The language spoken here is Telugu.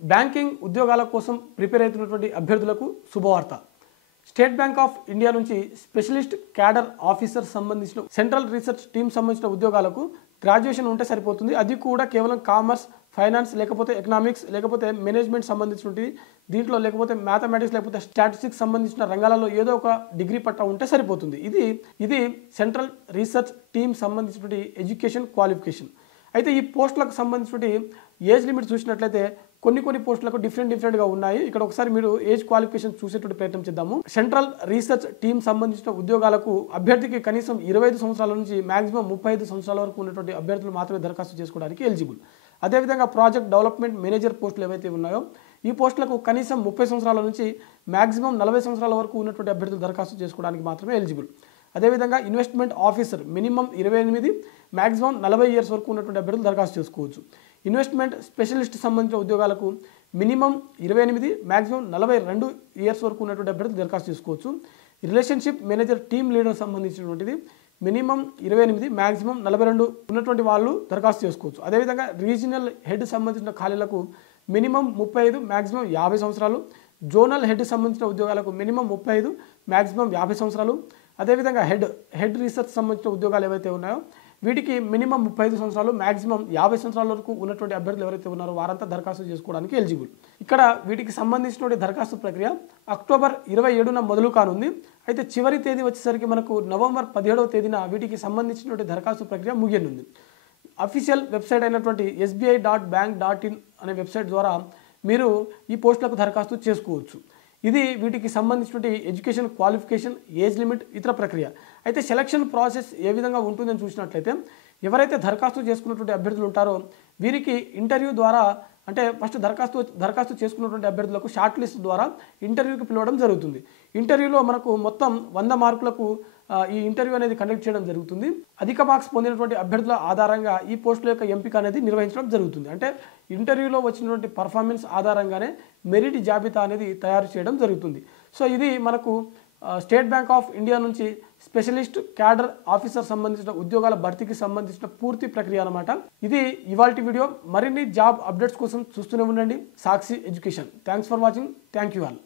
బ్యాంకింగ్ ఉద్యోగాల కోసం ప్రిపేర్ అవుతున్నటువంటి అభ్యర్థులకు శుభవార్త. స్టేట్ బ్యాంక్ ఆఫ్ ఇండియా నుంచి స్పెషలిస్ట్ క్యాడర్ ఆఫీసర్ సంబంధించిన సెంట్రల్ రీసెర్చ్ టీమ్ సంబంధించిన ఉద్యోగాలకు గ్రాడ్యుయేషన్ ఉంటే సరిపోతుంది. అది కూడా కేవలం కామర్స్, ఫైనాన్స్, లేకపోతే ఎకనామిక్స్, లేకపోతే మేనేజ్మెంట్ సంబంధించినటువంటి దీంట్లో, లేకపోతే మ్యాథమెటిక్స్, లేకపోతే స్టాటిస్టిక్స్ సంబంధించిన రంగాలలో ఏదో ఒక డిగ్రీ పట్టా ఉంటే సరిపోతుంది. ఇది సెంట్రల్ రీసెర్చ్ టీమ్ సంబంధించినటువంటి ఎడ్యుకేషన్ క్వాలిఫికేషన్. అయితే ఈ పోస్టులకు సంబంధించినటువంటి ఏజ్ లిమిట్ చూసినట్లయితే కొన్ని పోస్టులకు డిఫరెంట్గా ఉన్నాయి. ఇక్కడ ఒకసారి మీరు ఏజ్ క్వాలిఫికేషన్ చూసేటువంటి ప్రయత్నం చేద్దాము. సెంట్రల్ రీసెర్చ్ టీమ్ సంబంధించిన ఉద్యోగాలకు అభ్యర్థికి కనీసం 25 సంవత్సరాల నుంచి మాక్సిమం 35 సంవత్సరాల వరకు ఉన్నటువంటి అభ్యర్థులు మాత్రమే దరఖాస్తు చేసుకోవడానికి ఎలిజిబుల్. అదేవిధంగా ప్రాజెక్ట్ డెవలప్మెంట్ మేనేజర్ పోస్టులు ఏవైతే ఉన్నాయో ఈ పోస్టులకు కనీసం 30 సంవత్సరాల నుంచి మాక్సిమం 40 సంవత్సరాల వరకు ఉన్నటువంటి అభ్యర్థులు దరఖాస్తు చేసుకోవడానికి మాత్రమే ఎలిజిబుల్. అదేవిధంగా investment officer minimum 28, maximum 40 years వరకు ఉన్నటువంటి అభ్యర్థులు దరఖాస్తు చేసుకోవచ్చు. ఇన్వెస్ట్మెంట్ స్పెషలిస్ట్ సంబంధించిన ఉద్యోగాలకు మినిమం 28, మాక్సిమం 42 ఇయర్స్ వరకు ఉన్నటువంటి అభ్యర్థులు దరఖాస్తు చేసుకోవచ్చు. రిలేషన్షిప్ మేనేజర్ టీమ్ లీడర్ సంబంధించినటువంటిది మినిమం 28, మాక్సిమం 42 ఉన్నటువంటి వాళ్ళు దరఖాస్తు చేసుకోవచ్చు. అదేవిధంగా రీజనల్ హెడ్ సంబంధించిన ఖాళీలకు మినిమం 35, మాక్సిమం 50 సంవత్సరాలు. జోనల్ హెడ్ సంబంధించిన ఉద్యోగాలకు మినిమం 35, మాక్సిమం 50 సంవత్సరాలు. అదేవిధంగా హెడ్ రీసెర్చ్ సంబంధించిన ఉద్యోగాలు ఏవైతే ఉన్నాయో వీటికి మినిమం 35 సంవత్సరాలు, మాక్సిమం 50 సంవత్సరాల వరకు ఉన్నటువంటి అభ్యర్థులు ఎవరైతే ఉన్నారో వారంతా దరఖాస్తు చేసుకోవడానికి ఎలిజిబుల్. ఇక్కడ వీటికి సంబంధించినటువంటి దరఖాస్తు ప్రక్రియ అక్టోబర్ 27న మొదలు కానుంది. అయితే చివరి తేదీ వచ్చేసరికి మనకు నవంబర్ 17వ తేదీన వీటికి సంబంధించినటువంటి దరఖాస్తు ప్రక్రియ ముగియనుంది. అఫీషియల్ వెబ్సైట్ అయినటువంటి sbi.bank.in అనే వెబ్సైట్ ద్వారా మీరు ఈ పోస్టులకు దరఖాస్తు చేసుకోవచ్చు. ఇది వీటికి సంబంధించినటువంటి ఎడ్యుకేషన్ క్వాలిఫికేషన్, ఏజ్ లిమిట్, ఇతర ప్రక్రియ. అయితే సెలక్షన్ ప్రాసెస్ ఏ విధంగా ఉంటుందని చూసినట్లయితే ఎవరైతే దరఖాస్తు చేసుకున్నటువంటి అభ్యర్థులు ఉంటారో వీరికి ఇంటర్వ్యూ ద్వారా, అంటే ఫస్ట్ దరఖాస్తు చేసుకున్నటువంటి అభ్యర్థులకు షార్ట్ లిస్ట్ ద్వారా ఇంటర్వ్యూకి పిలవడం జరుగుతుంది. ఇంటర్వ్యూలో మనకు మొత్తం 100 మార్కులకు ఈ ఇంటర్వ్యూ అనేది కండక్ట్ చేయడం జరుగుతుంది. అధిక మార్క్స్ పొందినటువంటి అభ్యర్థుల ఆధారంగా ఈ పోస్టుల యొక్క ఎంపిక అనేది నిర్వహించడం జరుగుతుంది. అంటే ఇంటర్వ్యూలో వచ్చినటువంటి పర్ఫార్మెన్స్ ఆధారంగానే మెరిట్ జాబితా అనేది తయారు చేయడం జరుగుతుంది. సో ఇది మనకు స్టేట్ బ్యాంక్ ఆఫ్ ఇండియా నుంచి స్పెషలిస్ట్ క్యాడర్ ఆఫీసర్ సంబంధించిన ఉద్యోగాల భర్తీకి సంబంధించిన పూర్తి ప్రక్రియ అన్నమాట. ఇది ఇవాల్టి వీడియో. మరిన్ని జాబ్ అప్డేట్స్ కోసం చూస్తూనే ఉండండి Sakshi education. Thanks for watching. Thank you all.